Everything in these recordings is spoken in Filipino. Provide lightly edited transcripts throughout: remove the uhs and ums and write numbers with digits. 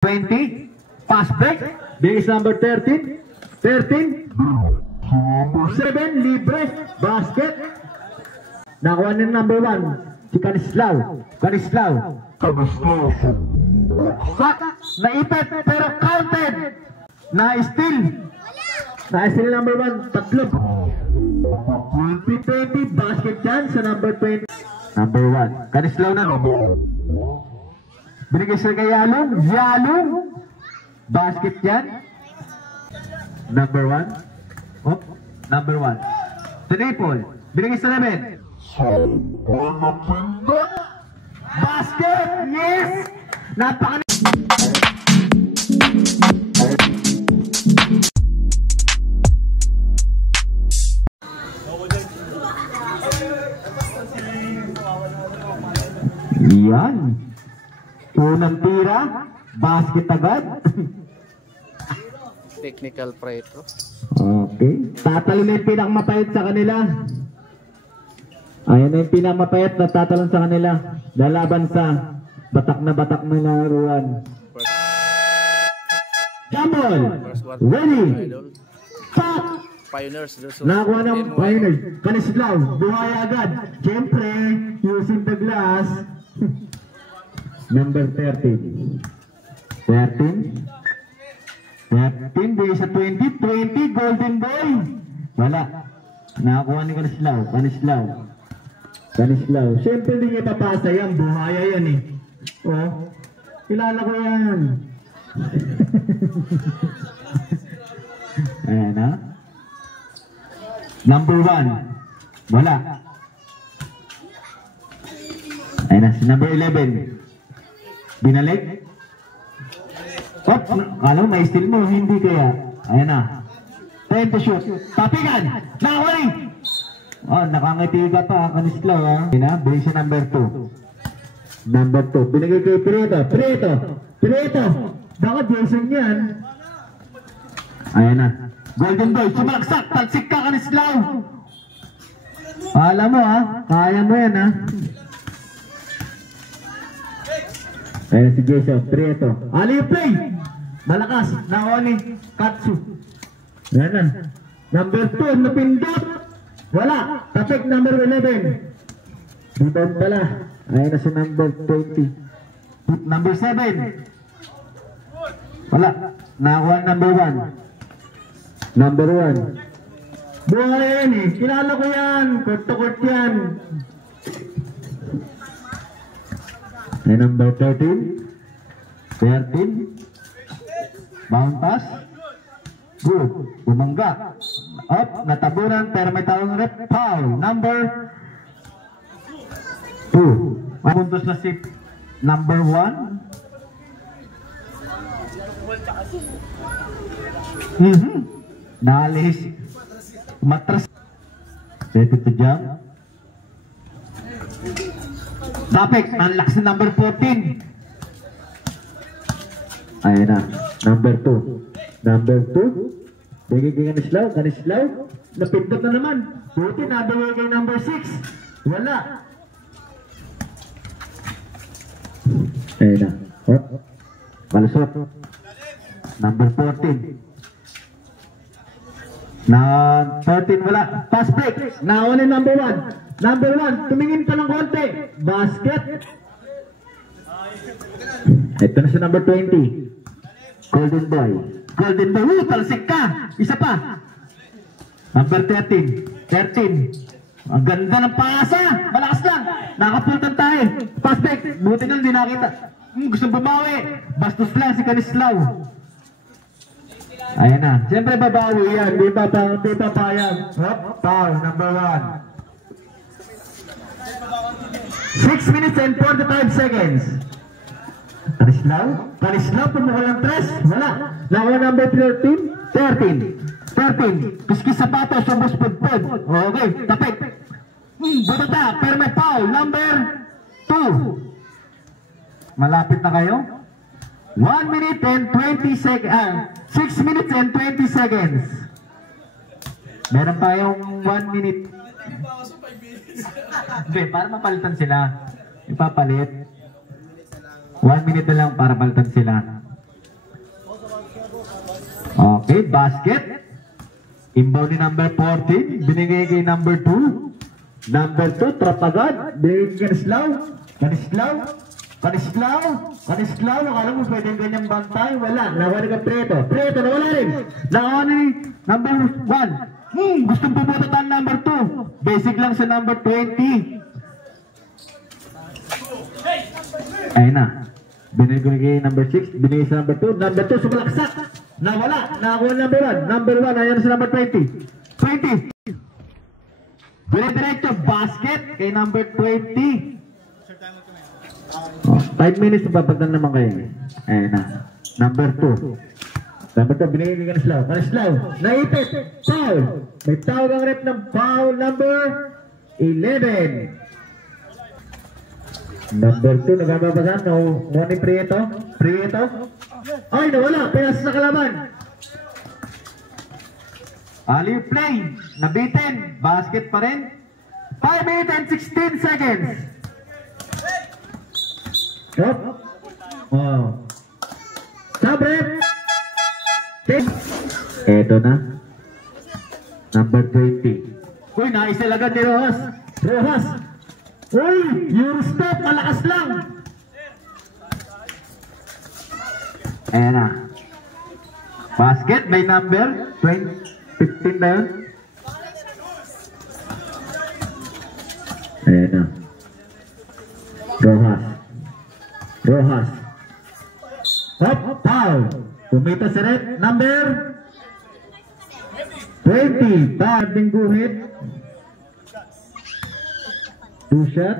20. Fast break. Bigis number 13. 13. 7. Libre. Basket. Nakuha na number 1. Si Kanislaw. Kanislaw. Naipit pero counted. Na-steal. Na-steal number 1. Tatlo. 20-20. Basket yan sa number 20. Number 1. Kanislaw na. Binigay siya kay Yalong. Yalong. Basket yan. Number 1. Oh, number 1. Triple. Binigay sa 11. Basket. Yes. Napaka. Yan. Unang tira. Basket agad. Technical preto. Okay. Tatalon na yung pinakamapayat sa kanila. Ayan na yung pinakamapayat na tatalon sa kanila. Lalaban sa batak na laruan. Jambol! Ready! Stop! Pioneers. Nakakuha ng Pioneers. Kanislaw. Buhay agad. Siyempre, using the glass. Number 13. 13. 13, bigay sa 20, 20, Golden Boy. Wala. Nakakuha ni Kanislaw. Kanislaw. Siyempre hindi niya papasa yan. Buhaya yan eh. Oh, kilala ko yan. Ayan ha. Number 1. Wala. Ayan na. Si number 11. Binalik. Oops, kala mo may steal mo, hindi kaya. Ayan na. Time to shoot. Papigan! Nakawali! Oh, nakangiti ka pa, Kanislaw ha. Ayan na, bigay siya number 2. Number 2. Binigay kay Prieto. Bakit Jason yan? Ayan na. Golden Boy, sumalaksak. Talsik ka, Kanislaw. Alam mo ha, kaya mo yan ha. Ayan si Jason, Prieto. Ali play! Malakas, nakuha ni Katsu. Ayan na. Number 2, napindot. Wala. Tapik number 11. Rebound pala. Ayan na si number 20. Number 7. Wala. Nakuha number 1. Number 1. Buhay yan eh. Kilala ko yan. Court to court yan. Ayan number 13. 13. Bound pass. Good. Bumangga. Up. Natabunan. Pero may tawang rep. Foul. Number 2. Puntos na si number 1. Nalihis. Matras. Ready to jump. Tapik. Unlock si number 14. Ayan na. Number 2. Number 2. Bigay Kanislaw. Napindot na naman. Buti nabaway kay number 6. Wala. Ayan na. Malusot. Number 14. Na 13 wala. Fast break. Nauna number 1. Number 1. Tumingin pa ng konti. Basket. Ito na sa number 20. Golden Boy. Talsik ka. Isa pa. Number 13. Ang ganda ng pasa. Malakas lang. Nakapultan tayo. Fast break. Buti lang di nakita. Gusto bumawi. Bastos lang si Kanislaw. Ayan na. Siyempre babawi yan. Di pa payag. Foul. Number 1. 6 minutes and 45 seconds. Kanislaw, pumukul ng 3. Wala. Nakuha number 13. Kiskis sapatos, sumbos pudpud. Okay, tapik. Butata, pero may foul. Number 2. Malapit na kayo. 1 minute and 20 seconds. 6 minutes and 20 seconds. Meron tayong 1 minute. Hindi, para mapalitan sila. Ipapalit. 1 minute na lang para palitan sila. Okay, basket. Inbound ni number 14. Binigay kay number 2. Number 2, trap agad. Binigay kay Kanislaw. Kanislaw. Kanislaw. Kanislaw. Akala mo pwedeng ganyang bantay. Wala. Nawala ka Preto. Preto, nawala rin. Nawala ni number 1. Gustong pumututan number 2. Basic lang sa number 20. Ayun na. Binigay kay number 6. Binigay sa number 2. Number 2, sumalaksak. Nawala. Nakakuha number 1. Number 1, ayan sa number 20. 20. Dire-diretso, basket kay number 20. 5 minutes na papagdan naman kayo. Ayun na. Number 2. Number 2, binigay kay Kanislaw. Kanislaw, naipit. Foul. May tawag ang rep ng foul number 11. Number 2, nagbababasan. No, morning Prieto. Prieto. Ay, nawala. Pinasa sa kalaban. Alley play. Nabitin. Basket pa rin. 5 minutes and 16 seconds. Stop. Oh. Stop rep. Eto na. Number 20. Uy, naisal agad ni Rojas. Rojas. Uy, yung stop. Malakas lang. Ayan na. Basket by number 15 na yun. Ayan na. Rojas. Rojas. Hop, foul. Pumita sa red. Number 20. Barding guhit. 2 shot.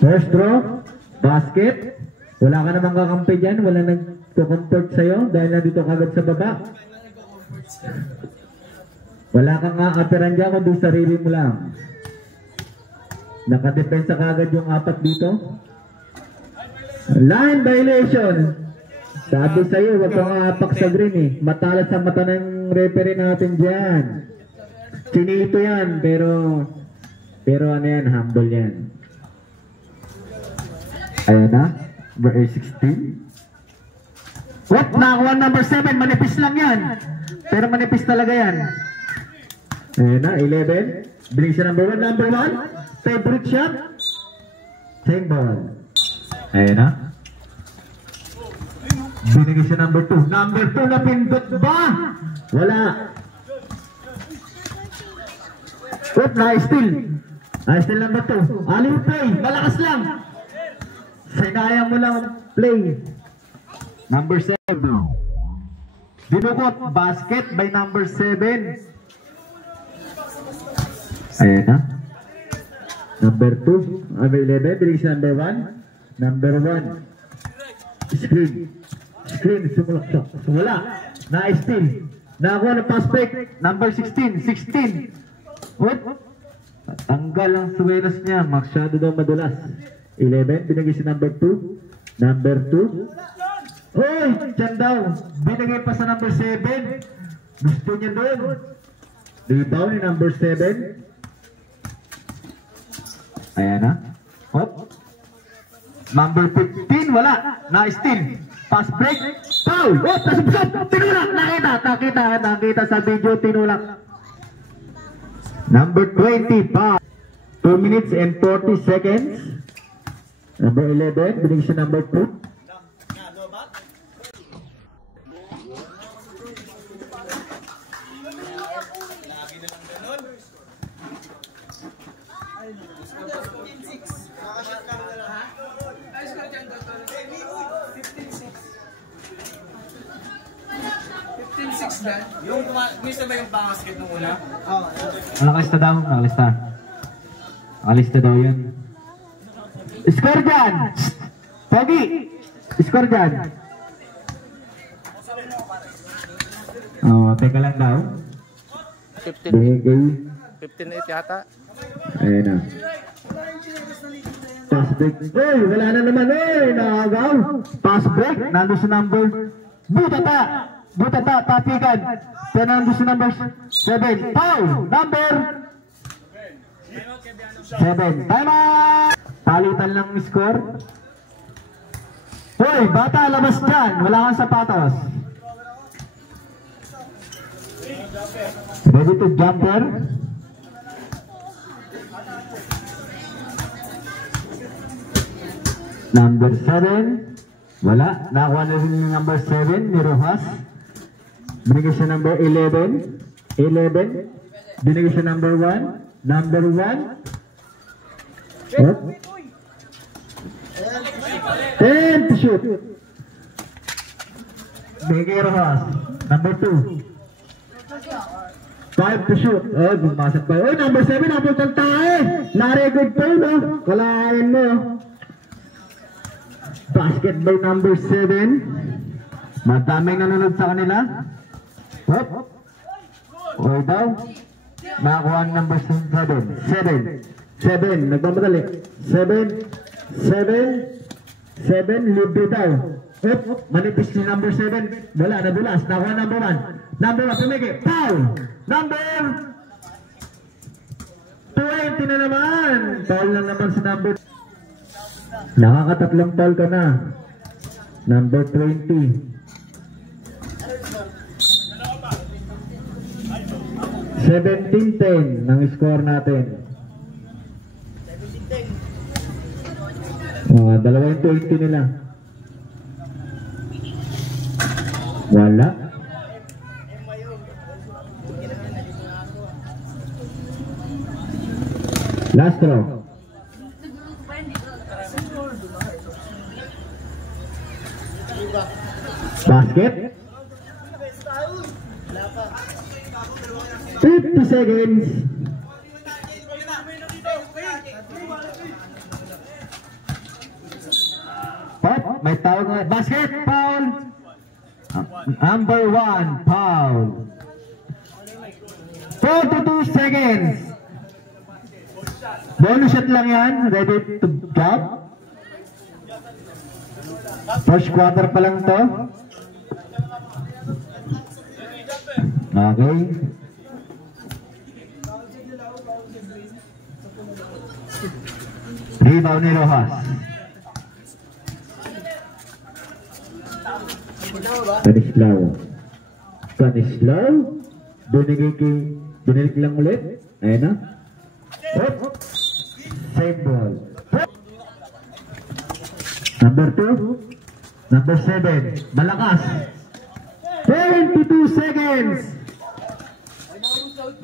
First draw. Basket. Wala ka namang kakampi dyan. Wala nag-comfort sa'yo dahil nandito kagad sa baba. Wala kang aapiran dyan kundi sarili mo lang. Nakadepensa kagad yung 4 dito. Line violation. Sabi sa'yo, wag kang apak sa green eh. Matalas sa mata ng referee natin dyan. Sinito yan, pero ano yan, humble yan. Ayan na, number 16. What? Nakakuha number 7, manipis lang yan. Pero manipis talaga yan. Ayan na, 11. Biling siya number 1. Number 1, favorite shot. Same ball. Ayan na. Binigay siya number 2. Number 2 na pindot ba? Wala. What? Na-steal. Na-steal number 2. Alley play. Malakas lang. Sinayang mo lang play. Number 7. Dinukot. Basket by number 7. Ayan na. Number 2. Number 11. Bilis number 1. Number 1. Screen. Screen. Sumulak. Wala. Na-steal. Nakakuha ng pass break. Number 16. 16. What? Tanggal ang suwelas niya. Masyado daw madulas. 11. Binigay si number 2. Number 2. Uy! Diyan daw. Binigay pa sa number 7. Gusto niya doon. Rebound ni number 7. Ayan na. Hop. Number 15. Wala. Na-steal. Pass break. Foul. Hop. Nasubsop. Tinulak. Nakita sa video. Tinulak. Number 20. 2 minutes and 40 seconds. Number 11. Binigay siya number 2. Yung gusto ba yung pangasket nung una? Oo. Nakalista daw. Nakalista daw yun. Score dyan! Pogi! Score dyan! Teka lang daw. 15-8 yata. Ayan na. Pass break. Hey, wala na naman eh. Nakagaw. Pass break. Nandun sa number. Butata. Tapikan. Pero nandun sa number 7. Foul. Number 7. Time out. Palitan lang score. Hoy, bata, labas dyan. Wala kang sapatos. Ready to jumper? Number 7. Wala. Nakuha na rin yung number 7 ni Rojas. Binigay siya number 11. 11. Binigay siya number 1. Number 1. What? 10 to shoot. Binigay Rojas. Number 2. 5 to shoot. Oh, bumasok pa. Oh, number 7. Napuntan tayo. Na-record pa yun, oh. Kalahin mo. Basketball number 7. Madaming nanonood sa kanila. Hop. Or daw. Nakakuha number 7. 7. Nagmamadali. 7. Libre daw. Hop. Manipis ni number 7. Wala. Nadulas. Nakakuha number 1. Number 1. Pumiki. Foul. Number 20 na naman. Foul na naman si number. Nakakatatlong foul ka na. Number 20. 17-10 ng score natin. Dalawa yung 20 nila. Wala. Last row. Basket. 50 seconds. Pop, may tawag na basket, foul. Number 1, foul. 42 seconds. Bonus shot lang yan. Ready to drop. First quarter pa lang to. Okay. Rebound ni Rojas. Kanislaw. Binalik lang ulit. Ayan na. Hop. Same ball. Hop. Number 2. Number 7. Malakas. 22 seconds.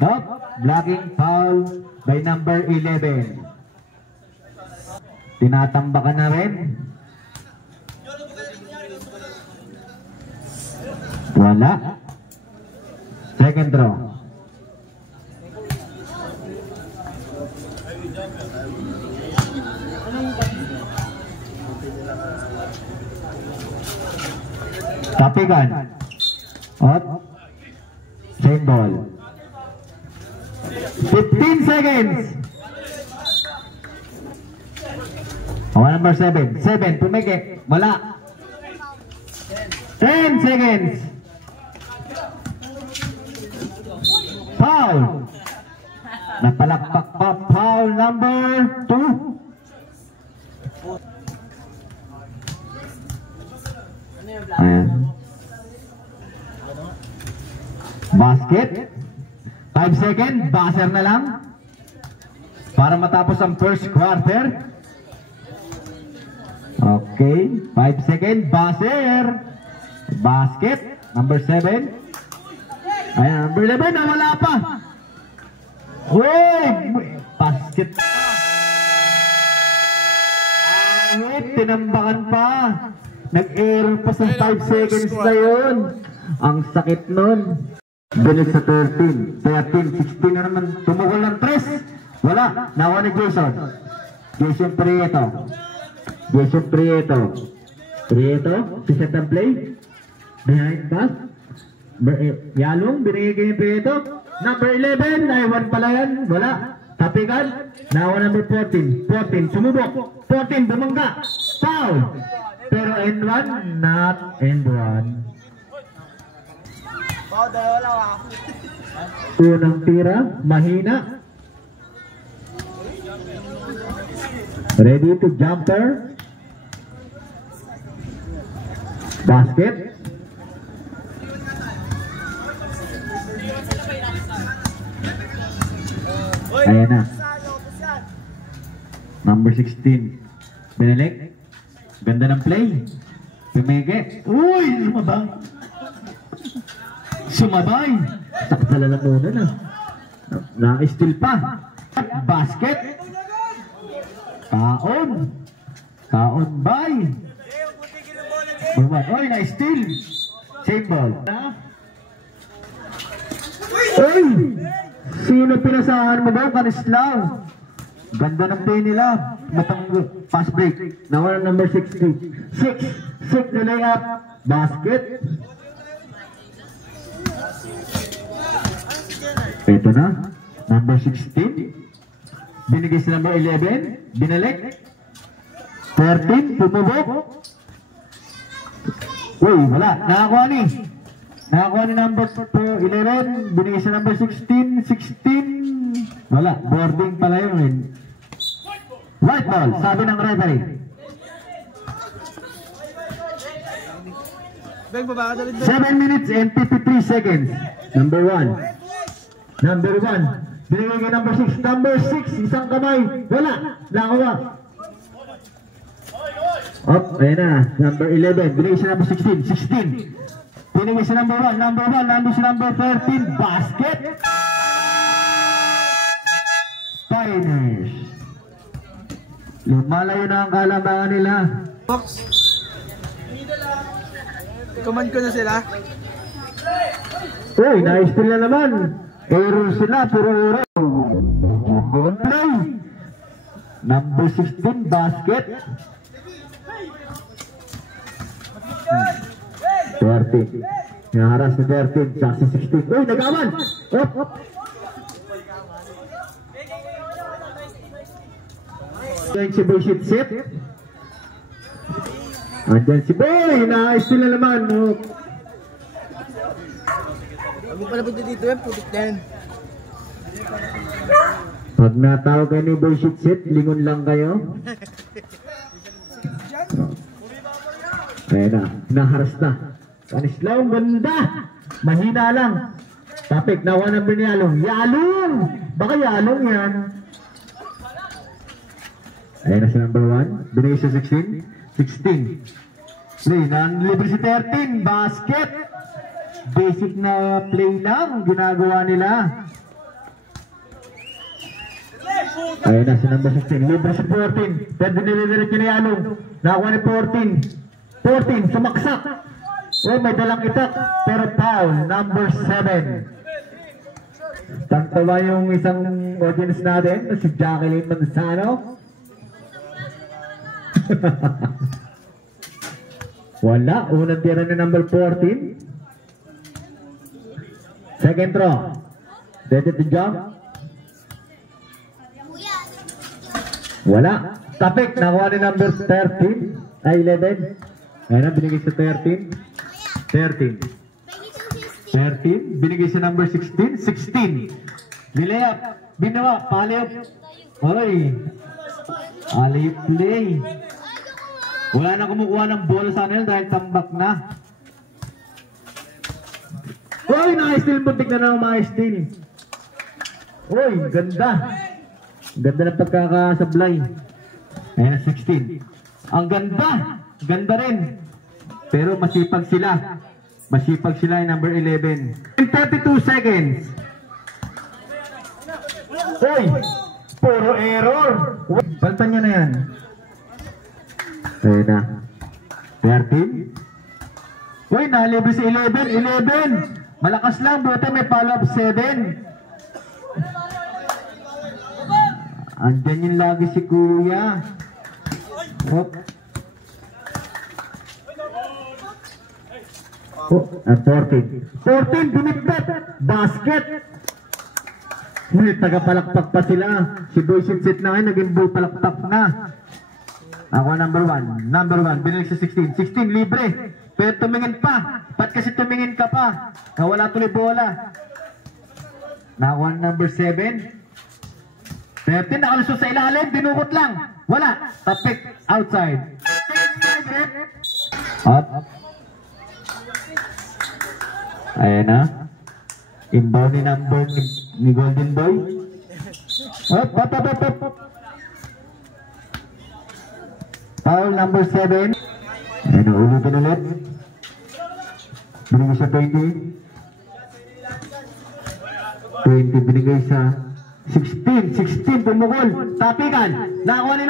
Hop. Blocking foul by number 11. Tinatambakan na rin. Wala. Second draw. Tapigan. Up. Same ball. 15 seconds. Number 7. 7. Pumike. Wala. 10 seconds. Foul. Napalakpak pa. Foul number 2. Ayan. Basket. 5 seconds. Buzzer na lang. Para matapos ang first quarter. Okay. 5 seconds. Buzzer. Basket. Number 7. Ayan. Number 11. Nawala pa. Uy! Basket. Angit. Tinambakan pa. Nag-error pa sa 5 seconds na yun. Ang sakit nun. Balik sa 13, 13, 16 na naman. Tumukol ng 3. Wala. Nakuha ni Jason. Jason Prieto. Jason Prieto. Prieto. Piset ang play. Behind pass. Yalong. Binigay kay Prieto. Number 11. Ay 1 pala yan. Wala. Tapikan. Nakuha number 14. 14. Sumubok. 14. Bumangga. Foul. Pero end 1. Not end 1. Unang tira, mahina. Ready to jumper. Basket. Ayan na. Number 16. Binalik. Ganda ng play. Pumige. Uy! Sumabay. Sumabay. Sakdala na muna na. Na-steal pa. Basket. Taon. Taon by. Oy, na-steal. Same ball. Uy! Sino pinasahan mo ba? Kanislaw. Ganda ng play nila. Matang fast break. Nawala number 60. 6 na layup. Basket. Ito na. Number 16. Binigay sa number 11. Binalik. 13. Pumubok. Uy, wala. Nakakuha ni. Nakakuha ni number 11. Binigay sa number 16. 16. Wala. Boarding pala yun. White ball. Sabi ng referee. Bang, baba ka dali. 7 minutes and 53 seconds. Number 1. Number 1. Binigay kay number 6. Number 6. Isang kamay. Wala. Nakakuha. Up. Ayan na. Number 11. Binigay sa number 16. 16. Binigay sa number 1. Number 1. Nandun sa number 13. Basket. Finish. Lumalayo na ang kalabangan nila. Box. Command ko na sila. Uy, na-steal na naman. Error sila, puro error. Number 16, basket. 13. Naharas na 13, sa 16. Uy, nag-aman! Up, up. Andyan si Boy Shitsit. Andyan si Boy, na-steal na naman. Huwag pala punta dito yan, putik na yan. Pag natawag kayo ni Boy Shitsit, lingon lang kayo. Ayan na, naharas na. Kanislaw, ganda. Mahina lang. Tapik, nawa number ni Yalong. Yalong! Baka Yalong yan. Ayan na si number 1. Binigay sa 16. 16. Play, nanlibre si 13. Basket. Basic na play lang ginagawa nila. Ayan na si number 16. Libre si 14. Pwede nilidirect ni Yalong. Nakakuha ni 14. 14. Sumaksak. Oh, may dalang itak. Pero foul. Number 7. Tantawa yung isang audience natin. Si Jacqueline Manzano. Wala. Unang tira na number 14. Second throw. Ready to jump? Wala. Tapik. Nakuha ni number 13. Ay, 11. Ayun na, binigay sa 13. 13. 13. Binigay sa number 16. 16. Nilayap. Binawa. Palip. Oy. Alip play. Wala na kumukuha ng bola sa kanila dahil tambak na. Uy, na-steal. Buntik na naman ma-steal. Uy, ganda. Ganda ng pagkakasablay. Ayan, 16. Ang ganda. Ganda rin. Pero masipag sila. Masipag sila yung number 11. In 32 seconds. Uy, puro error. Baltan nyo na yan. Ayan na. 13. Uy, nalibre si 11. 11. Malakas lang. Buta may follow-up 7. Andyan yung lagi si Kuya. Oh. Oh, 14. 14, binigbat. Basket. May tagapalakpak pa sila. Si Boy Shitsit na ngayon, naging Boy palakpak na. Ako number 1. Number 1, binigay sa 16. 16, libre. Pero tumingin pa. Ba't kasi tumingin ka pa? Nawala tuloy bola. Nakuha number 7. 13, nakalusot sa ilalim. Dinukot lang. Wala. Tapik. Outside. Up. Ayan na. Inbound ni number ni Golden Boy. Up. Foul number 7. Ayan na, ulitin ulit. Binigay sa 20. 20 binigay sa 16 pumukol. Tapikan. Nakuha ni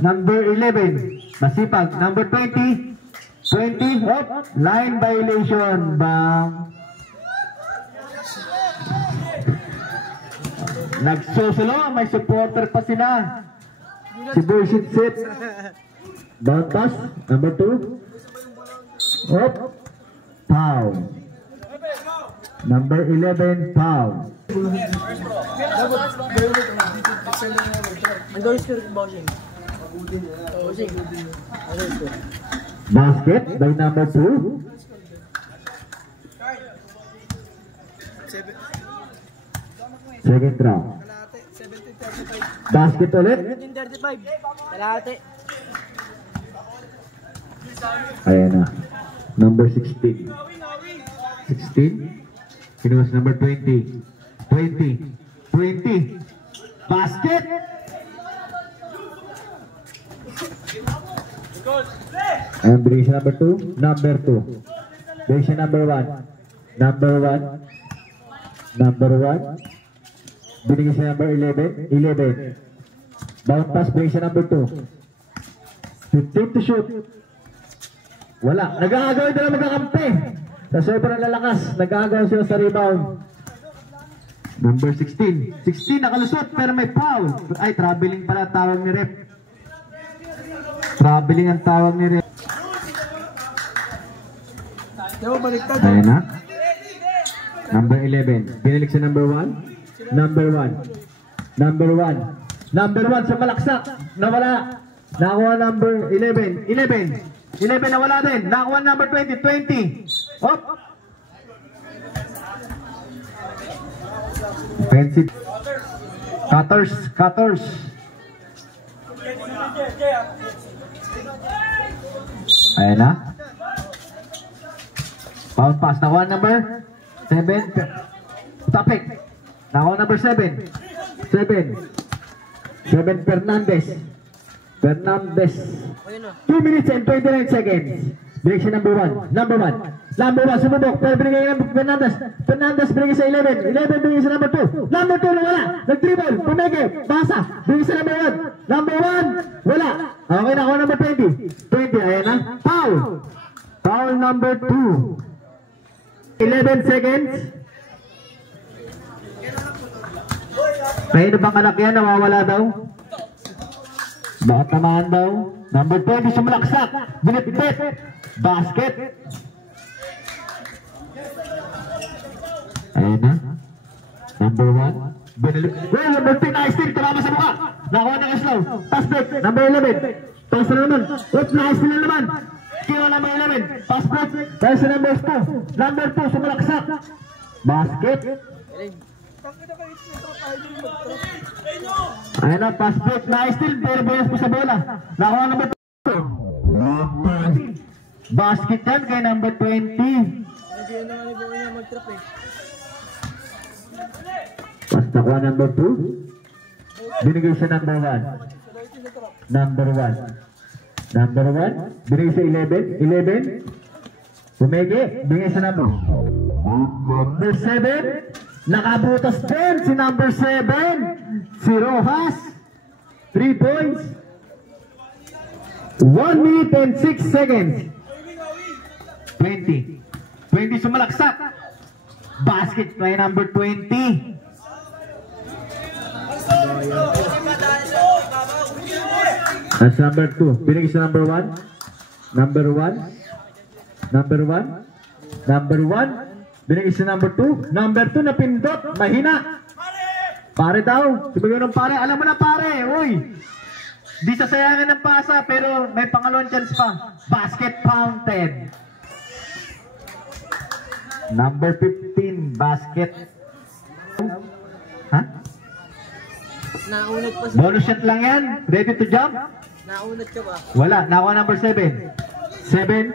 number 11. Masipag. Number 20. 20. Up. Line violation. Bang. Nagsusulo. May supporter pa sila. Si Bullshit Sip. Down pass. Number 2. Up. Foul. Number 11, foul. Basket by number 2. Second round. Basket ulit. 17:35. Kalahati. Ayan na. Number 16. 16. Kinuha number 20. 20. Basket. And bring siya number 2. Number 2. Bring siya number 1. Number 1. Binigay siya number 11. 11. Bound pass. Bring siya number 2. 15 to shoot. Wala. Nag-aagawin na lang magkakampi. Sa sobrang lalakas, nag-aagaw siya sa rebound. Number 16. 16 nakalusot pero may foul. Ay, traveling pala tawag ni ref. Traveling ang tawag ni ref. Ayan na. Number 11. Pinilik sa number 1. Number 1 sa malaksak. Nawala. Nakuha number 11. 11 nawala din. Nakuha number 20. 20. Up. Offensive. Cutters. Ayan na. Foul pass. Nakuha number 7. Topic. Nakuha number 7. 7 Fernandez. 2 minutes and 29 seconds. Direction number 1. Number 1. Sumubok. Pero binigay ng Fernandez. Fernandez binigay sa 11. 11 binigay sa number 2. Number 2 na wala. Nag-dribble. Pumege. Basa. Binigay sa number 1. Number 1. Wala. Okay na ako number 20. 20. Ayan na. Foul number 2. 11 seconds. May ano bang anak yan? Nawawala daw. Bakit tamaan daw? Number 20 sumalaksak. Binitbit. Basket. Ayan na. Number 1. Binalik. Well, number 10 na steal. Tumama sa mukha. Nakuha ng slow. Pass break. Number 11. Pass na naman. Oops, na-steal na naman. Kiwa number 11. Pass break. Dahil sa number 2. Number 2 sumalaksak. Basket. Ayan na, pass break. Na-steal. Pero bonus po sa bola. Nakuha number 2. Basket yan kay number 20. Pass nakuha number 2. Binigay sa number 1. Number 1. Binigay sa 11. 11. Pumege. Binigay sa number 7. Nakabutas din si number 7. Si Rojas. 3 points. 1 minute and 6 seconds. 20 sumalaksak. Basket kay number 20. That's number 2. Binigay sa number 1. Number 1. Binigay sa number 2. Number 2 na pindot. Mahina. Pare daw. Sibigay ng pare. Alam mo na pare. Uy. Di sasayangan ng pasa pero may pangalawang chance pa. Basket counted. Number 15. Basket. Ha? Naunat pa Bonus shot lang yan. Ready to jump? Naunat ka ba? Wala. Nakuha number 7. 7.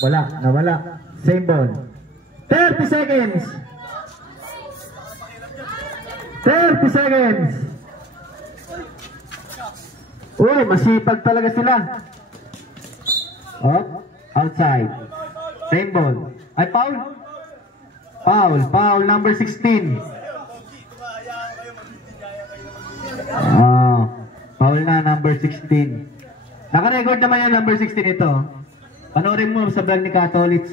Wala, nawala. Same ball. 30 seconds. 30 seconds. Uy, masipag talaga sila. Oh, outside. Same ball. Ay, foul. Foul number 16. Foul na number 16. Naka-record naman yan number 16 ito. Panoorin mo sa vlog ni Katolitz.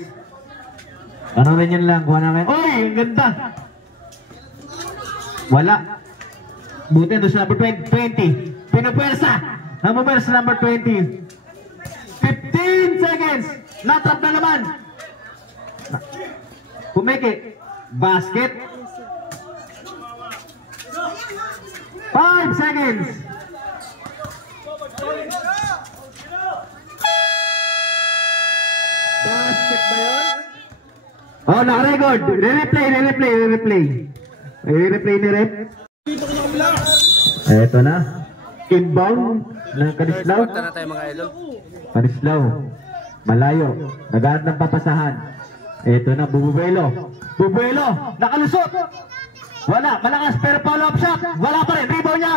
Panoorin yun lang. Kuha na kayo. Uy, ang ganda. Wala. Buti doon sa number 20. Pinupwersa. Namupwersa number 20. 15 seconds. Natrap na naman. Pumeke. Basket. 5 seconds. Basket ba yun? Oh, naka-record. Re-replay ni Rep. Eto na. Inbound ng Kanislaw. Third quarter na tayo mga idol. Kanislaw. Malayo. Naghahanap ng papasahan. Eto na, Bubuelo. Nakalusot. Wala, malakas pero follow-up shot. Wala pa rin, rebound niya.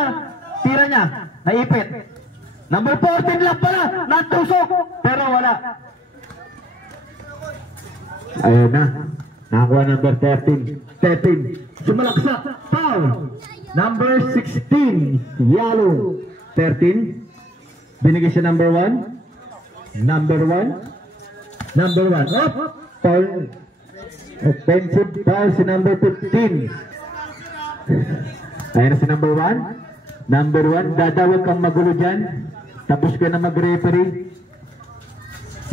Tira niya, naipit. Number 14 lang pala, natusok. Pero wala. Ayun na. Nakakuha number 13. Sumalaksak. Foul. Number 16. Yellow. 13. Binigay siya number 1. Number 1. Up. Foul. Offensive foul si number 15. Ayun na si number 1. Number 1. Dadawag kang magulo dyan. Tapos ka na mag-referee.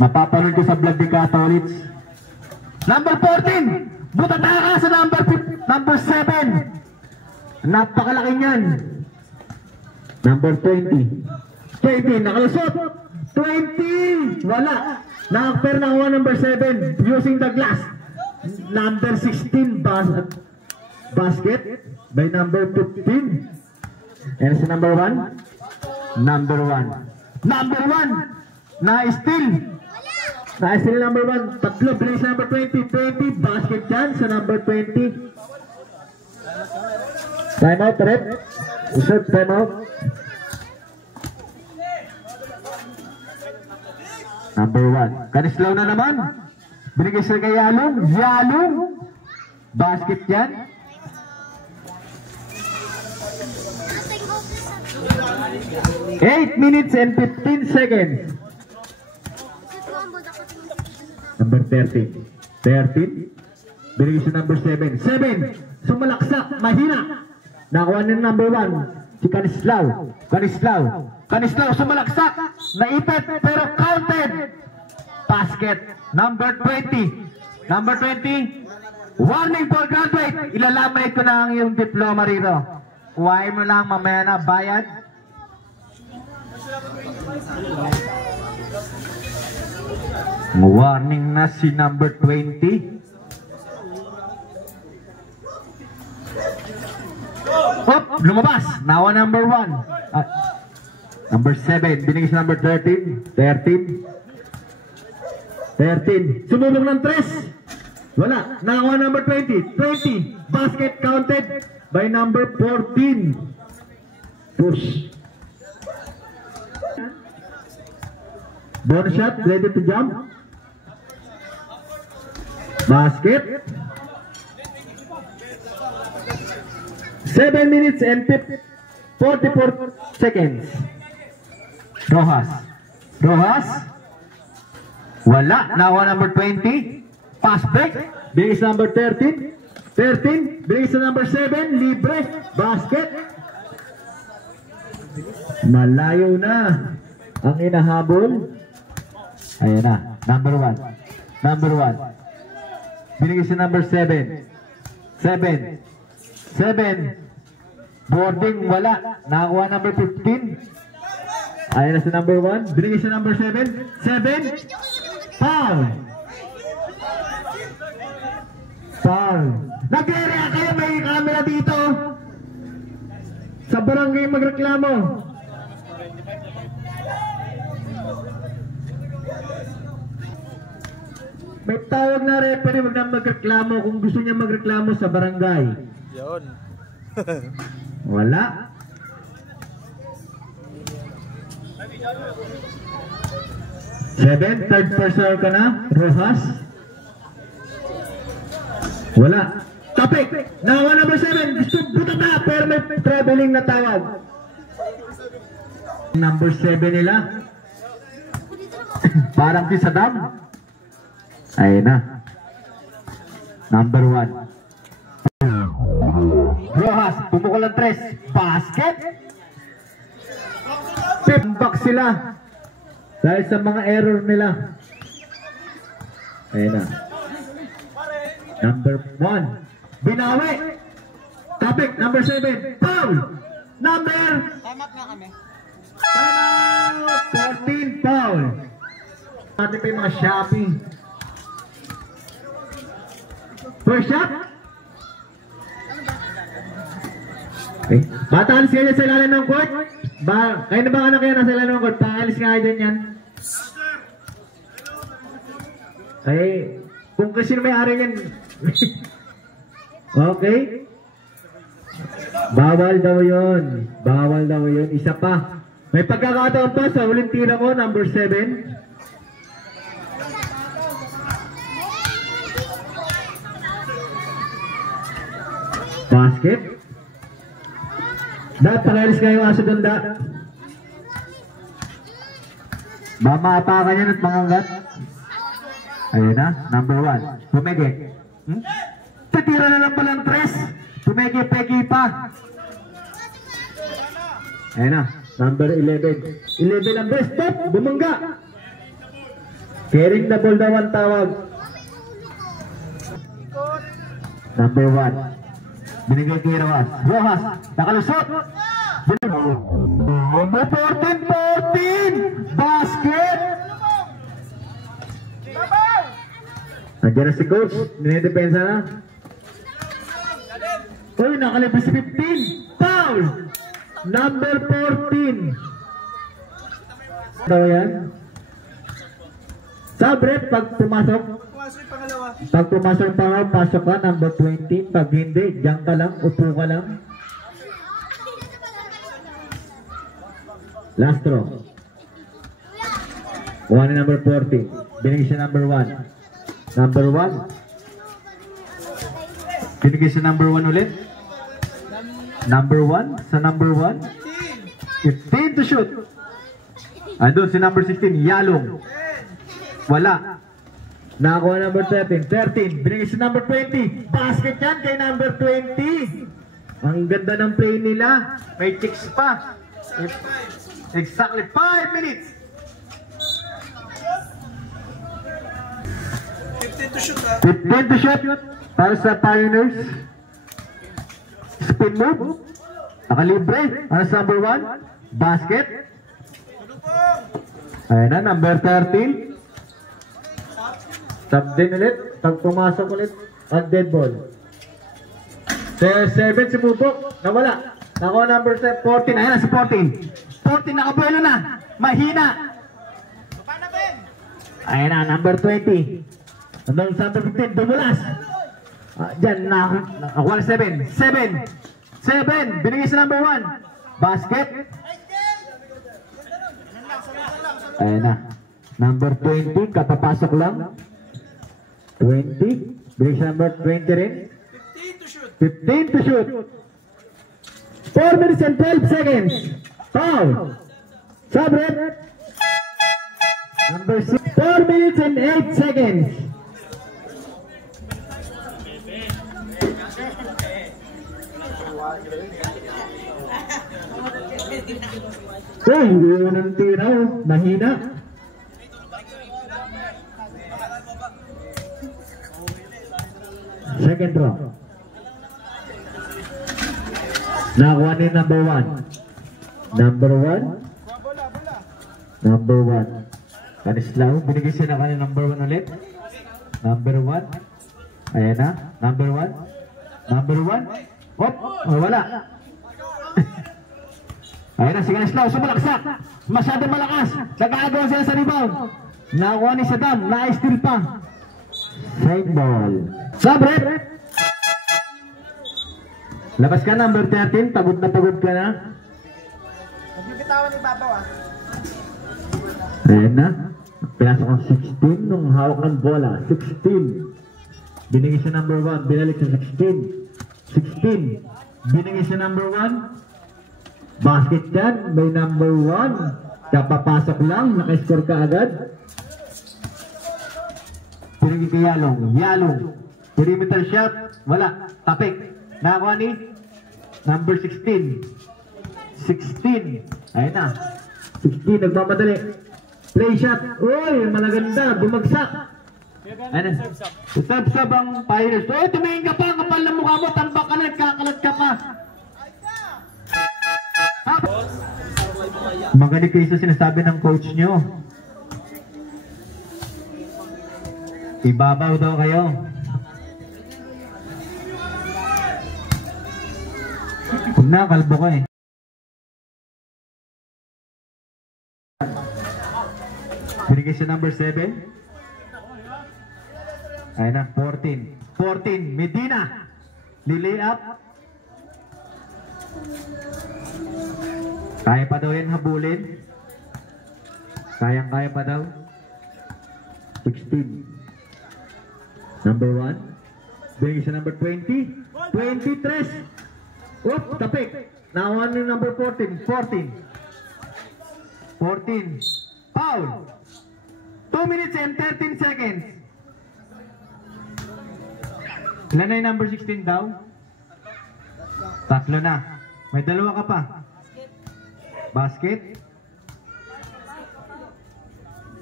Mapapanood ko sa vlog ni Katolitz. Number 14. Butataka sa number 7. Napakalaki niyan. Number 20. Nakalusot. 20. Wala. Nakakper na ako number 7. Using the glass. Number 16. Basket. By number 15. And sa number 1. Number 1. Na-steal number 1. Tatlo. Bilis number 20. Basket dyan sa number 20. Time out, Rep. Usap, time out. Number 1. Kanislaw na naman. Binigay siya kay Yalong. Basket yan. 8 minutes and 15 seconds. Number 13. Binigay siya number 7. Sumalaksak. Mahina. Nakuha ng number 1. Si Kanislaw. Sumalaksak. Naipit. Pero counted. Basket. Number 20. Warning for graduate. Ilalamay ko na ang iyong diploma rito. Kuhain mo lang mamaya na bayad. Warning na si number 20. Lumabas. Nawa number 1. Number 7. Binigay sa number 13. 13. Sumubok ng 3. Wala. Nakuha number 20. Basket counted by number 14. Push. Bonus shot. Ready to jump. Basket. 7 minutes and 44 seconds. Rojas. Wala. Nakuha number 20. Pass break. Bigay sa number 13. Bigay sa number 7. Libre. Basket. Malayo na ang inahabol. Ayan na. Number 1. Binigay sa number 7. Boarding. Wala. Nakakuha number 15. Ayan na sa number 1. Binigay sa number 7. Foul. Nag-area kayo, may camera dito. Sa barangay magreklamo. May tawag na referee, wag na magreklamo kung gusto niya magreklamo sa barangay. Yun. Wala. Seven, third personal ka na, Rojas. Wala. Topic, nawa number 7, gusto buta na, pero may traveling na tawag. Number 7 nila. Parang si Saddam. Ayun na. Number 1. Rojas, pumukol ng 3. Basket. Pimbak sila. Dahil sa mga error nila. Ayun na. Number 1. Binawi. Topic, number 7. Foul. Number. Time up na kami. Timeout. 14 foul. Ating pa yung mga shopping. First shot. Okay. Bata, alis kayo sa ilalim ng court. Kayo na ba anak kayo nasa ilalim ng court? Paalis nga dyan yan. Okay. Kung kasi may ari yan. Okay. Bawal daw yun. Bawal daw yun. Isa pa. May pagkakataon pa sa uling tira ko, number 7. Basket. Dapat pag-alis kayo aso ganda. Mamapakan yan at manganggat. Ayun na, number 1. Pumege. Patira na lang palang 3. Pumege-pegi pa. Ayun na, number 11. 11 ang best. Stop! Bumangga. Carrying the ball daw ang tawag. Number 1. Binigay kay Rojas. Rojas, nakalusot. Number 14. Basket. Nandiyan na si coach. Ninedepensa na. Uy, nakalabas si 15. Foul. Number 14. Daw yan. Sabre, pag pumasok. Pag pumasok pa, pasok ka, number 20. Pag hindi, diyan ka lang, upo ka lang. Last throw. One number 40. Binigay siya number 1. Number 1. Binigay siya number 1 ulit. Number 1 sa number 1. 15 to shoot. Andun si number 16, Yalong. Wala. Nakakuha number 13. Binigay si number 20. Basket yan kay number 20. Ang ganda ng play nila. May chicks pa. Exactly 5 minutes. 15 to shoot ha. 15 to shoot para sa Pioneers. Spin move. Nakalibre. Para sa number 1. Basket. Ayan na, number 13. Stop din ulit. Pag pumasok ulit. On dead ball. 7 si Bubok. Nawala. Nakuha number 14. Ayan na si 14. 14 nakabuelo na. Mahina. Ayan na, number 20. Nandang sa number 15. Dumulas. Diyan na. Nakuha 7. 7. Binigay sa number 1. Basket. Ayan na. Number 20. Kapapasok lang. 20. Binigay sa number 20 rin. 15 to shoot. 4 minutes and 12 seconds. Foul. Sabret. Number 6. 4 minutes and 8 seconds. Oh, hindi mo ng tiraw. Mahina. Second draw. Nakuha ni number 1. Number 1. Number 1. Kanislaw. Binigay siya na kanya number 1 ulit. Number 1. Ayan na. Number 1. Number 1. Hop. Oh, wala. Ayan na. Si Kanislaw. Sumalaksak. Masyadong malakas. Nagkagawa sila sa rebound. Nakuha ni Saddam. Na-steal pa. Side ball. Sabre! Labas ka, number 13. Pagod na pagod ka na. Huwag niyo bitawan ni Babaw ah. Ayan na. Pinasok ang 16 nung hawak ng bola. 16. Binigay sa number 1. Binalik sa 16. 16. Binigay sa number 1. Basket yan. May number 1. Kapapasok lang. Naka-score ka agad. Pinigay kay Yalong. Yalong. Perimeter shot. Wala. Tapik. Nakakuha ni number 16. 16. Ayun na. 16. Nagmamadali. Play shot. Uy, malaganda. Bumagsak. Ayun na. Sub-sub ang Pirates. Uy, tumingin ka pa. Kapal na mukha mo. Tambak ka na. Kakalat ka pa. Magaling kayo sa sinasabi ng coach nyo. Ibabaw daw kayo. Huwag na, kalbo ka eh. Binigay sa number 7. Ayun na, 14. 14, Medina. Lilay up. Kaya pa daw yan habulin. Kayang-kaya pa daw. 16. Number 1. Binigay sa number 20. 23. Oop, tapik. Nakuha ng number 14. 14. 14. Foul. 2 minutes and 13 seconds. Ilan na yung number 16 daw? Tatlo na. May dalawa ka pa. Basket.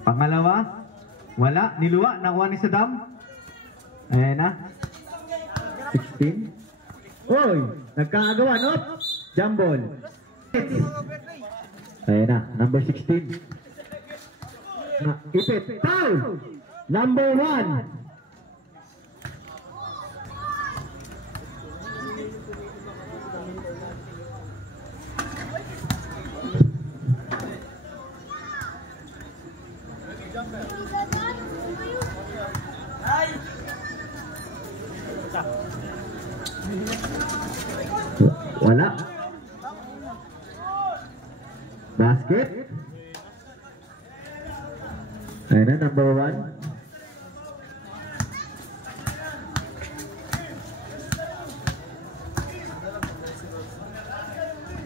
Pangalawa. Wala. Niluwa. Nakuha ni Saddam. Ayan na. 16. Oy! Nagkakagawa. Nope. Jump ball. Ayan na. Number 16. Ipit. Foul! Number 1. Wala. Basket. Ayan na, number 1.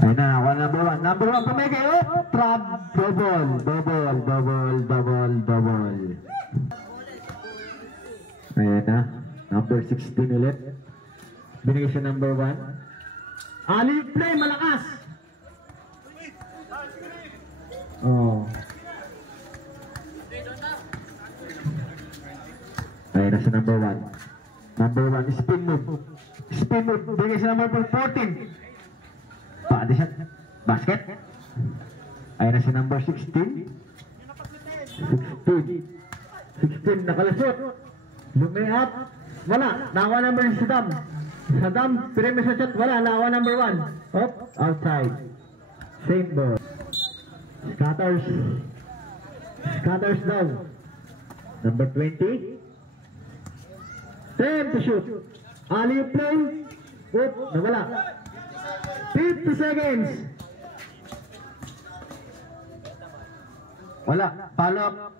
Ayan na, number 1. Number 1 pumigay. Oh, trap. Double. Ayan na, number 16 ulit. Binigay siya number 1. Ali play, malakas. Oh. Ayan na sa number 1. Number 1, spin move. Spin move. Bigay sa number 14. Paano siya? Basket. Ayan na sa number 16. 16. Nakalasot. Lumiap. Wala. Nakuha number si Saddam. Saddam, pinag sa shot. Wala. Nakuha number 1. Up. Outside. Same ball. Scatters. Scatters down. Number 20. 10 to shoot. Ali play. Oop. Nawala. 50 seconds. Wala. Follow up.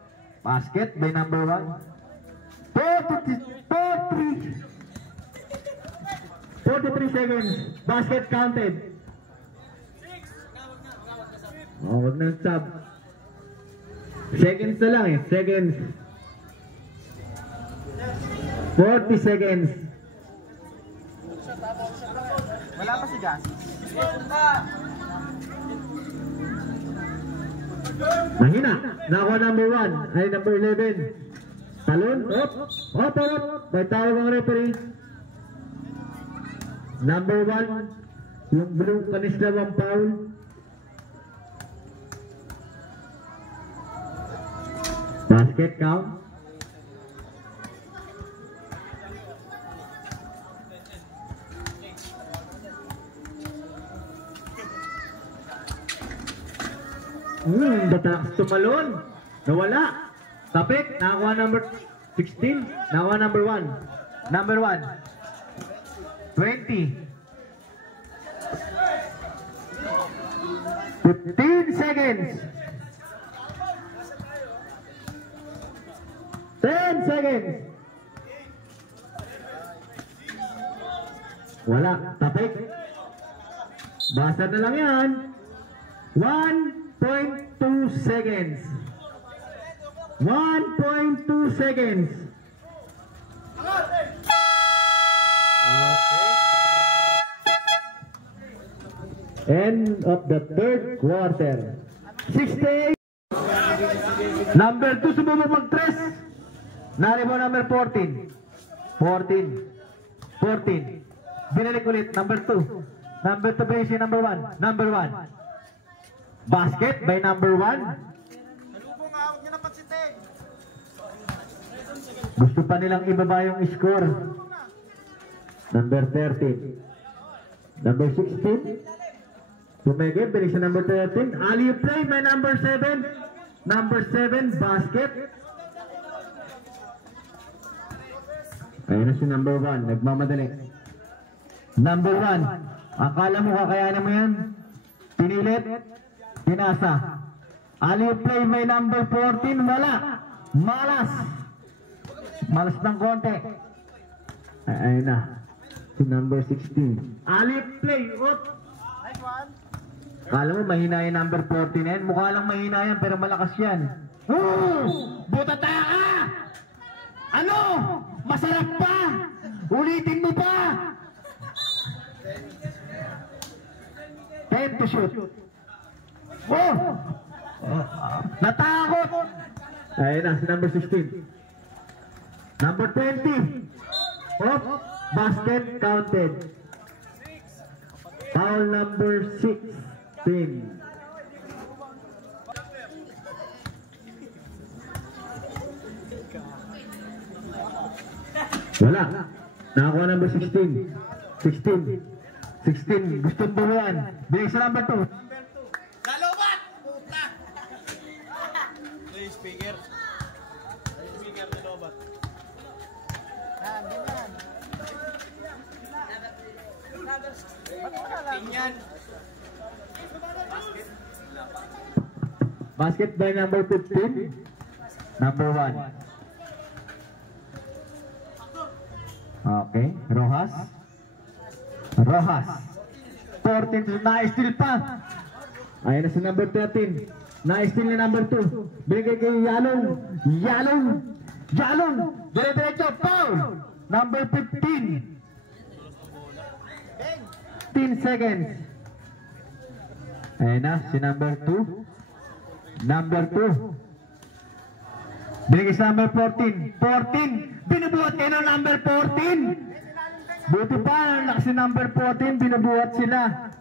Basket by number 1. 43 seconds. Basket counted. Oh, wag na sub. Seconds na lang eh. Seconds. 40 seconds. Wala pa si Gas. Mahina. Nakuha number 1. Ay number 11. Talon. Up. May tawag ang referee. Number 1. Yung blue Kanislaw ang foul. Basket count. Batakas tumalon. Nawala. Tapik. Nakakuha number 16. Nakuha number 1. Number 1. 20. 15 seconds. 10 seconds. Wala. Tapik. Basta na lang yan. 1.2 seconds. 1.2 seconds. End of the third quarter. 68. Number 2 sumubok mag-tres. Naribo number 14. 14. Binalik ulit. Number 2. Number 2 ba yung number 1? Number 1. Basket by number 1. Nalubong nga, huwag niyo na pagsiting. Gusto pa nilang ibaba yung score. Number 13. Number 16. Pumege, bilis sa number 13. Ali play by number 7. Number 7, basket. Ayun na si number 1. Nagmamadali. Number 1. Akala mo kakayanan mo yan? Pinilit. Pinasa. Ali play by number 14. Wala. Malas. Malas ng konti. Ayun na. Si number 16. Ali play. Up. Nice one. Kala mo mahina yung number 14 yan? Mukha lang mahina yan pero malakas yan. Butata ka! Ano? Masarap pa! Ulitin mo pa! 10 to shoot. Oh! Natakot! Ayun na, si number 16. Number 20. Off. Basket counted. Foul number 16. Wala. Nakakuha number 16. 16. Gustong buhuan. Bilis sa number 2. Lalobat! Puta! Hey, speaker. Speaker ni Lobat. Yan, ganyan. Ba't wala lang? Ganyan. Basket by number 15. Number 1. Okay. Rojas. 14. Na-steal pa. Ayun na si number 13. Na-steal na number 2. Binigay kay Yalong. Dire-diretso. Foul. Number 15. 10 seconds. Ayun na si number 2. Number 2. Binigay sa number 14. Binubuhat kayo ng number 14. Buti pa, si number 14, binubuhat sila.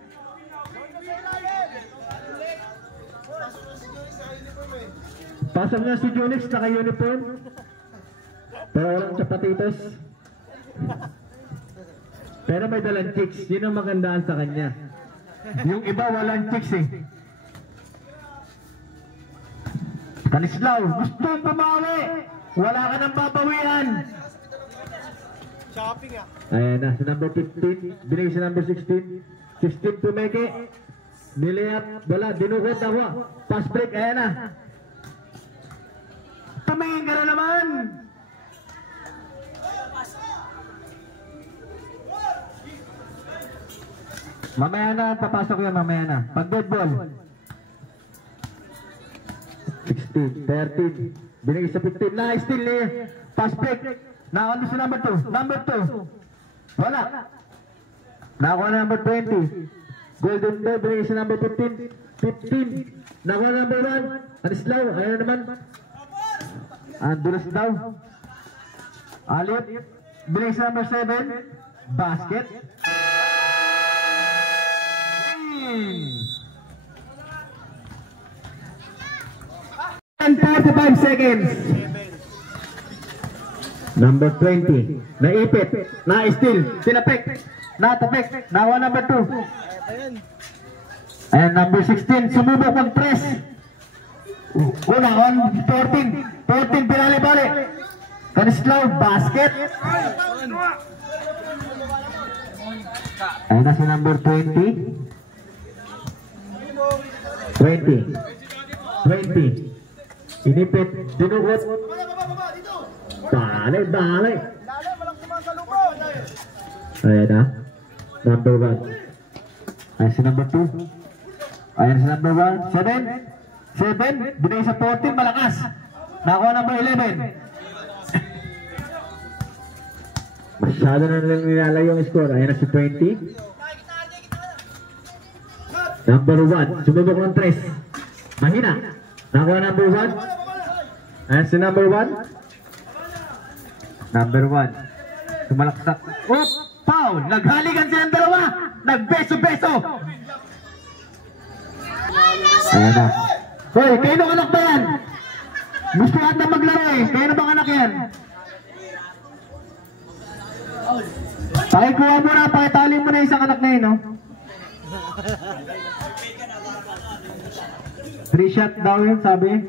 Pasok niya si Junix, naka-uniform. Pero walang sapatitos. Pero may dalang chicks. Yun ang magandaan sa kanya. Yung iba walang chicks eh. Kanislaw, gusto ang bumawi. Wala ka nang babawian. Shopping ah. Ayan na, si number 15. Binigay si number 16. 16 Pumeke. Nilayap. Wala, dinukot ako. Pass break, ayan na. Tumingin ka na naman. Mamaya na, papasok yan mamaya na. Pag dead ball. 16, 13. Binigay sa 15. Na-steal niya. Pass break. Nakakano si number 2. Number 2. Wala. Nakakuha na number 20. Golden ball. Binigay sa number 15. 15. Nakakuha na number 1. Anislaw. Ayan naman. Andulas daw. Alip. Binigay sa number 7. Basket. 45 seconds. Number 20. Naipit. Na-steal. Tinapik. Natapik. Nawa number 2. And number 16. Sumubok mag-press. Una, 14. 14. Pinali-bali. Stanislaw, basket. Ayun na si number 20. 20. Inipit, dinukot. Dali. Dali, walang sumasalubong. Ayan na. Number 1. Ayan si number 2. Ayan si number 1. 7. Binay sa 14. Malakas. Nakuha number 11. Masyado na lang nilalayo yung score. Ayan na si 20. Number 1. Sumubok ng 3. Mahina. Nakuha number 1. Ayan si number 1. Number 1. Tumalaksak. Oh! Foul! Naghalikan silang dalawa! Nagbeso-beso! Ayan na. Hoy, kayo nung anak ba yan? Gusto ata maglaro eh. Kayo na bang anak yan? Pakikuha mo na, pakitali mo na isang anak na yun, no? 3 shot daw yun, sabi.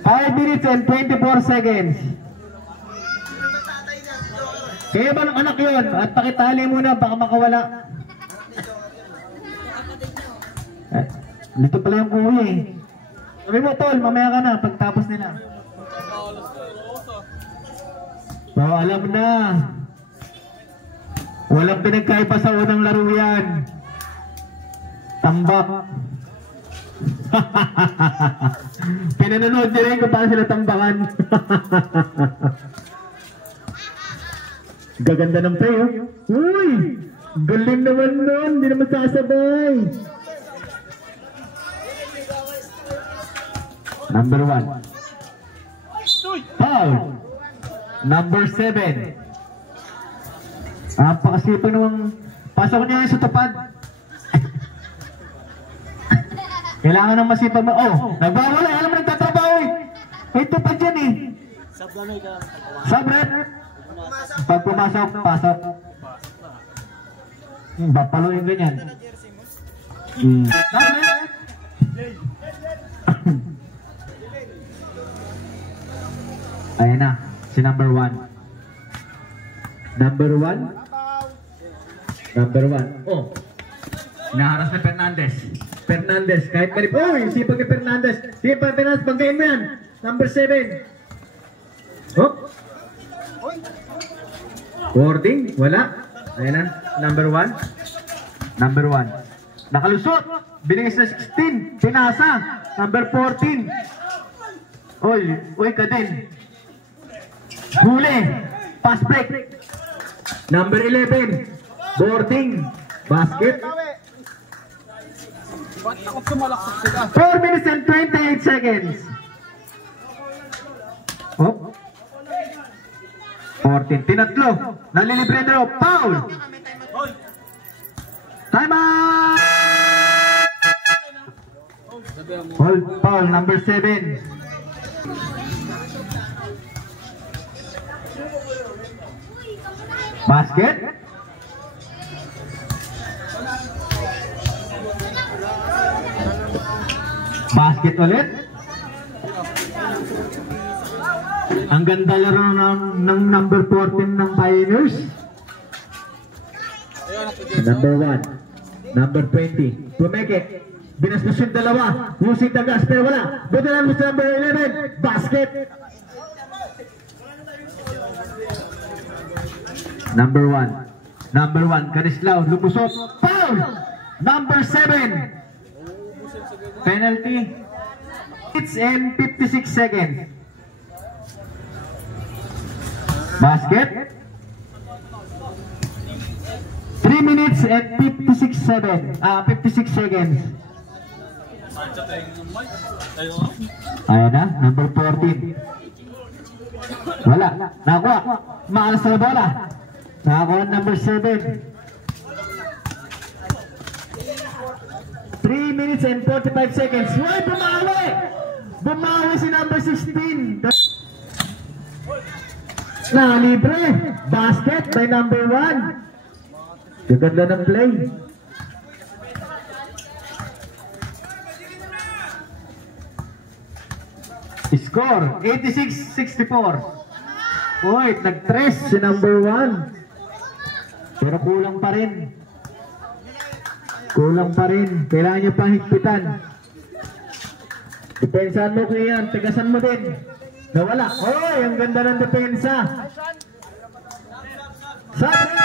5 minutes and 24 seconds. Kaya ba ng anak yun? At pakitali muna, baka makawala. Dito pala yung kuwi eh. Sabi mo, tol, mamaya ka na, pagtapos nila. So, alam na. Walang pinagkaiba sa unang laro yan. Tambak. Pinanonood niyo rin kung paano sila tambakan. Gaganda ng play, oh. Uy! Galing naman nun. Hindi naman sasabay. Number 1. Foul. Number 7. Pakasipag naman. Pasok niya sa tupad. Kailangan ng masipag mo. Oh, nagbawala. Alam mo, nagtatrabaho eh. May tupad yan eh. Sabret. Pag pumasok, pasok. Bapaluin ganyan. Sabret. Ayan na, si number 1. Number 1. Number 1. Oh. Naharas na Fernandez. Kahit marip. Oh, yung sipag ni Fernandez. Sige pa, Fernandez, banggain mo yan. Number 7. Oh. Boarding, wala. Ayan na, number 1. Number 1. Nakalusot. Binigay sa 16. Pinasa. Number 14. Uy ka din. Huli. Pass break. Number 11. Boarding. Basket. 4 minutes and 28 seconds. Oh. 14. Tinatlo. Nalilibre na. Foul. Time out. Foul. Number 7. Basket. Basket ulit. Ang ganda laro ng number 14 ng Pioneers. Number 1. Number 20. Pumeke. Binastos yung dalawa. Using the gas pero wala. Buti lang sa number 11. Basket. Number 1. Number 1. Kanislaw. Lumusot. Foul. Number 7. Penalty. It's in 56 seconds. Basket. 3 minutes and 56 seconds. Ayan na, number 14. Wala. Nakakuha. Maalas na bola. Nakakuha number 7. 3 minutes and 45 seconds. Why bumawi? Bumawi si number 16. Libre. Basket by number 1. Gaganda ng play. Score, 86-64. Uy, nag-tres si number 1. Pero kulang pa rin. Kulang pa rin. Kailangan nyo pang higpitan. Depensahan mo kuya yan. Tigasan mo din. Nawala. Uy, ang ganda ng depensa. Sabi!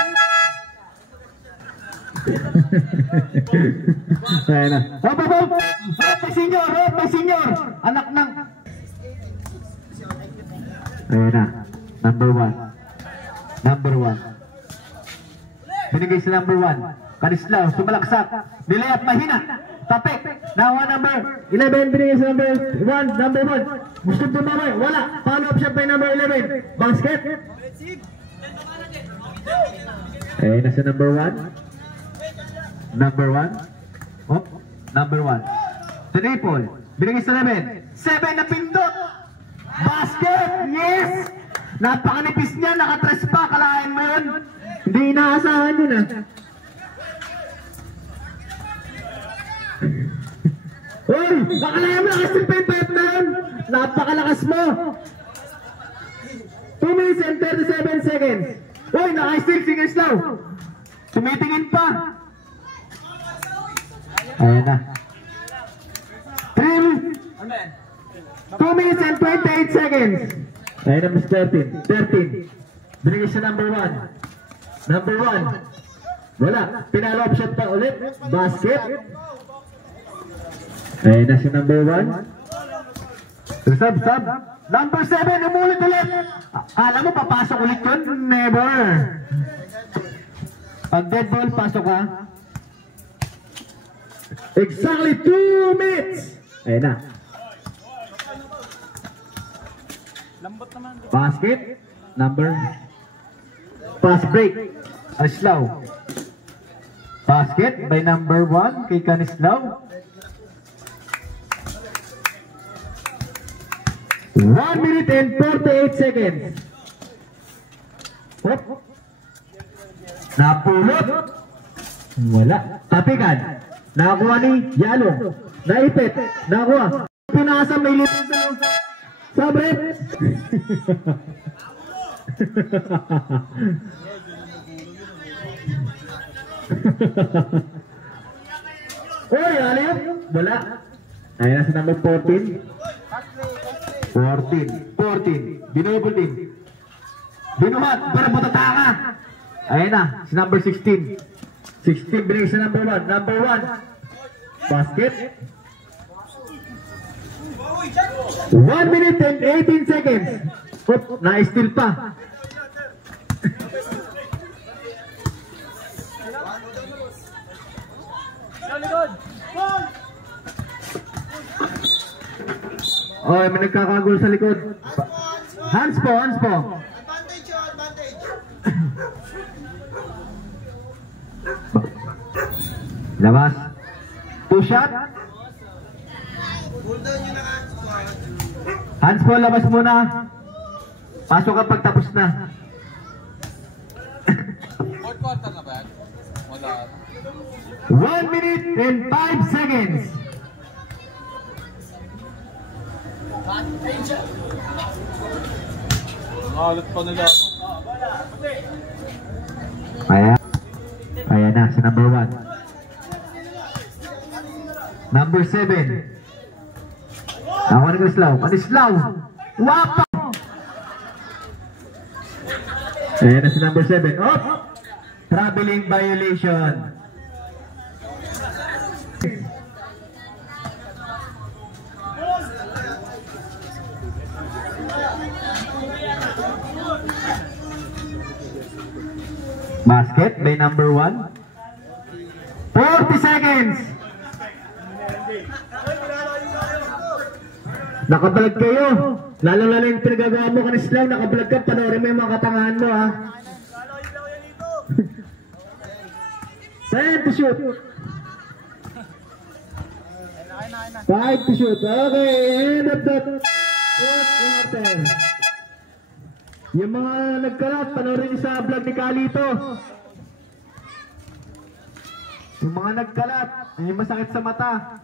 Ayan na. Hop, hop, hop! Hop, may senior! Anak ng... Ayan na. Number 1. Number 1. Binigay sa number 1. Kanislaw, sumalaksak. Nilayap, mahina. Tapik. Nawa number 11. Binigay sa number 1. Number 1. Gusto tumamay. Wala. Follow up siya by number 11. Basket. Ayan na sa number 1. Number 1. Oh, number 1. Triple. Binigay sa 11. 7 na pindot. Basket. Yes. Napakanipis niya. Nakatres pa. Kalahin mo yun. Hindi inaasahan yun ah. Uy! Nakalayan mo. Nakastripay na yun. Napakalakas mo. 2 minutes and 37 seconds. Uy! Naka-stick. Sige slow. Tumitingin pa. Ayan na. 2 minutes and 28 seconds. Ayan na, Miss 13. Binigay siya number 1. Number 1. Wala. Pinalo-up shot pa ulit. Basket. Ayan na si number 1. Sub. Number 7. Umulit ulit. Alam mo, papasok ulit yun? Never. Pag dead ball, pasok ka. Exactly 2 minutes. Ayan na. Basket. Number. Pass break. Kanislaw. Basket by number 1 kay Kanislaw. 1 minute and 48 seconds. Hop. Napulot. Wala. Tapikan. Nakakuha ni Yalo. Naipit. Nakakuha. Pinasa may lipit na lang. Sabre. Uy, alip. Wala. Ayan na sa number 14. 14. Binubol din. Binuhat. Para butataka. Ayan na. Si number 16. 16 binigay sa number 1. Number 1. Basket. 1 minute and 18 seconds. Oop, na-steal pa. Oh, may nagkakagul sa likod. Hands po. Advantage. Labas. 2 shot. Hands po, labas muna. Pasok ka pag tapos na. 1 minute and 5 seconds. Alat pa nila. Ayan na, sa number 1. Number 7. Ako na Kanislaw. Wapa! Ayan na si number 7. Oh! Traveling violation. Basket by number 1. 40 seconds. Nakabalag kayo. Lalo yung pinagagawa mo Kanislaw. Nakabalag ka. Panoorin mo yung mga kapangahan mo ha. Time to shoot. 5 to shoot. Okay, end of the fourth quarter. Yung mga nagkalat, panoorin niyo sa vlog ni Kalito. Yung mga nagkalat, yung masakit sa mata.